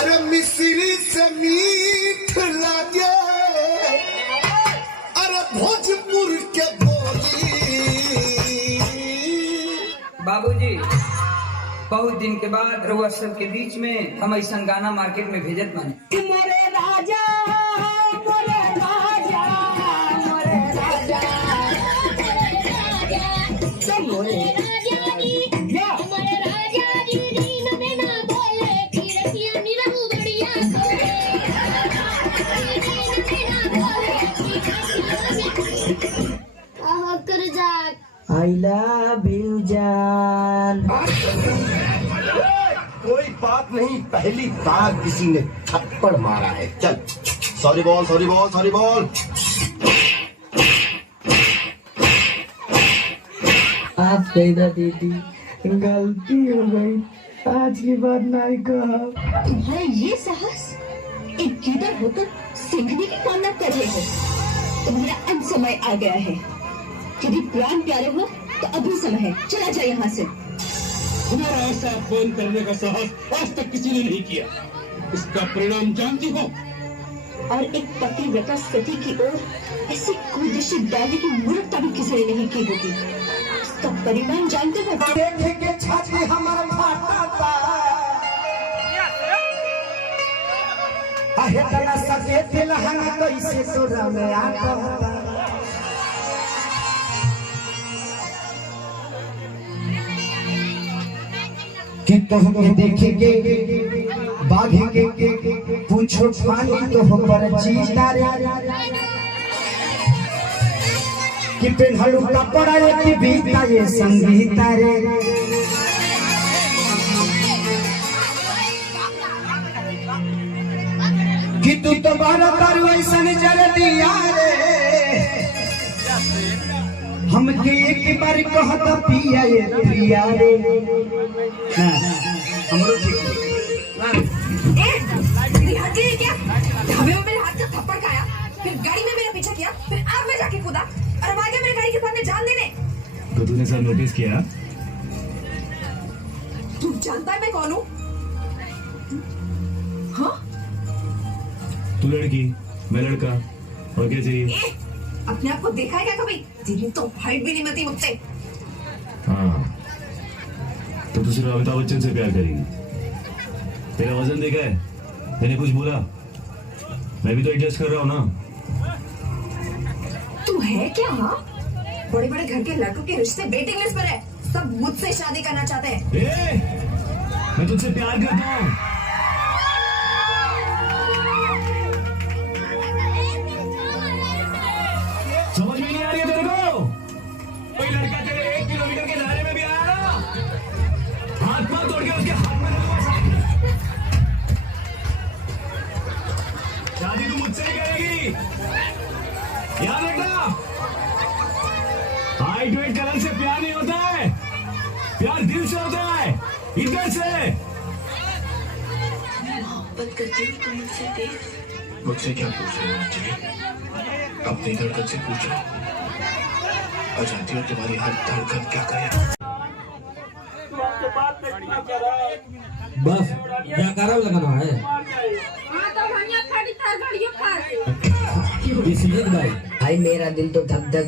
अरे मिश्री से मीठ लागे, अरे भोजपुर के बोली। बाबूजी, बहुत दिन के बाद रउआ सब के बीच में हम ऐसा गाना मार्केट में भेजत बानी। मोरे राजा, मोरे राजा, मोरे राजा, मोरे राजा जी, मोरे राजा जी, नींद में ना बोले, खिड़कियां नी रहू बढ़िया खोले, नींद में ना बोले, खिड़कियां कर जा। I love you जान। कोई बात नहीं, पहली बार किसी ने थप्पड़ मारा है। चल, sorry ball, sorry ball, sorry ball. आज गई ना दीदी, गलती हो गई, आज की बात नहीं कहा। तुम्हारा ये साहस, एक गीदड़ होकर सिंघनी की कामना कर रहे हो। तुम्हारा अंत समय आ गया है। यदि प्राण प्यारे हो तो अभी समय है, चला जाए यहाँ से। तुम्हारा ऐसा अपमान करने का साहस आज तक किसी ने नहीं किया। इसका परिणाम जानती हो? और एक पतिव्रता सती की ओर ऐसी कुदृष्टि डालने की मूर्खता भी किसी ने नहीं की होगी। इसका परिणाम जानते हो? देखे के छाती हमारा फाटा आहे तना सके दिल हंगा कैसे तोरा में आता। कि तोहके देखेंगे बाघे के पूछो पानी तो हो पर जीता रे कि पेन्हलू कपड़ा ये कि बीता ये संगीता रे। कि तू तो बारा तारू ऐसा जल दिया रे हमके एक बार कहता पिया ये प्रिया रे। हमरो ठीक क्या ढाबे में मेरे हाथ का थप्पड़ खाया, फिर गाड़ी में मेरा पीछा किया, फिर आग में जाके कूदा और अब आगे मेरे गाड़ी के सामने जान देने। तो तूने सब नोटिस किया? तू जानता है मैं कौन हूँ? हाँ? तू लड़की, मैं लड़का, और क्या चाहिए? अपने आप को देखा है क्या कभी? तेरी तो हाइट भी नहीं मिलती मुझसे। हाँ, तो तू सिर्फ अमिताभ बच्चन से प्यार करेगी। तेरा वजन देखा है? मैंने कुछ बोला? मैं भी तो एडजस्ट कर रहा हूँ ना। तू है क्या? हाँ, बड़े बड़े घर के लड़कों के रिश्ते वेटिंग लिस्ट पर है, सब मुझसे शादी करना चाहते हैं। मैं तुझसे प्यार करता हूँ। समझ में नहीं आ रही है तेरे को? कोई लड़का तेरे 1 किलोमीटर के दायरे में भी आया ना, हाथ पांव तोड़ के उसके हाथ में लगूंगा। शादी तू मुझसे ही करेगी, याद रखना। हाइट वेट कलर से प्यार नहीं होता है, प्यार दिल से होता है, इधर से। मोहब्बत करती हूँ तुम मुझसे देख। मुझसे क्या पूछ रहे हो अंजलि? अपनी धड़कन से पूछो। और जानती हो तुम्हारी हर धड़कन क्या करे? बस क्या कारण लगाना है? भाई मेरा दिल तो धक धक